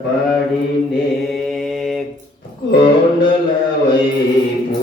పడినే కోండల వైపు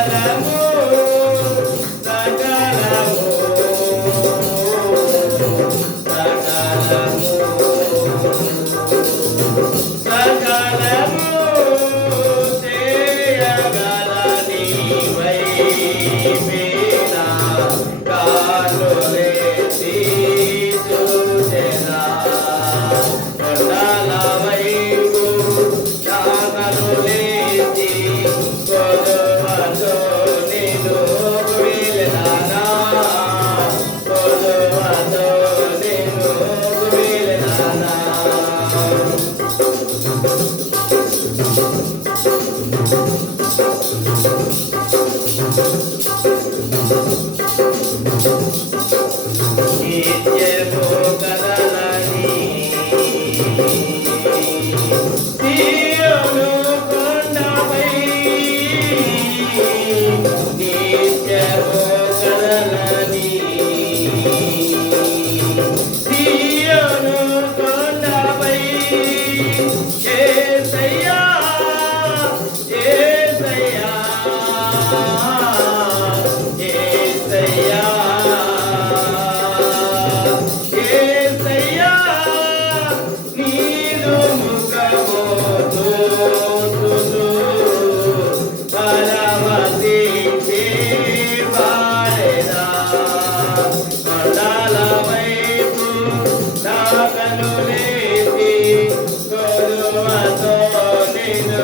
ಮೇಲು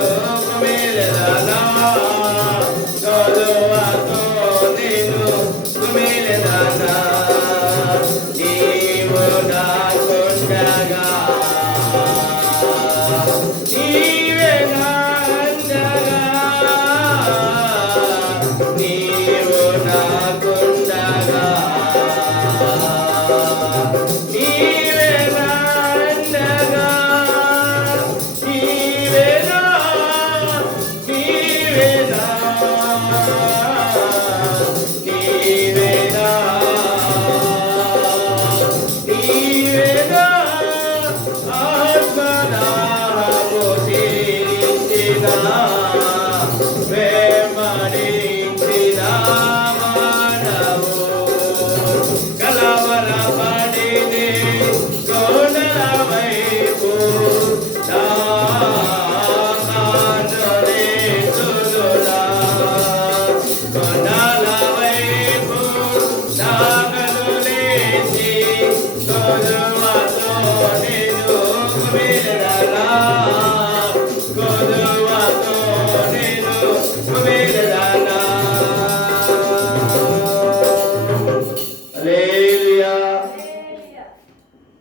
ಮೇಲೆಲ್ಲ José.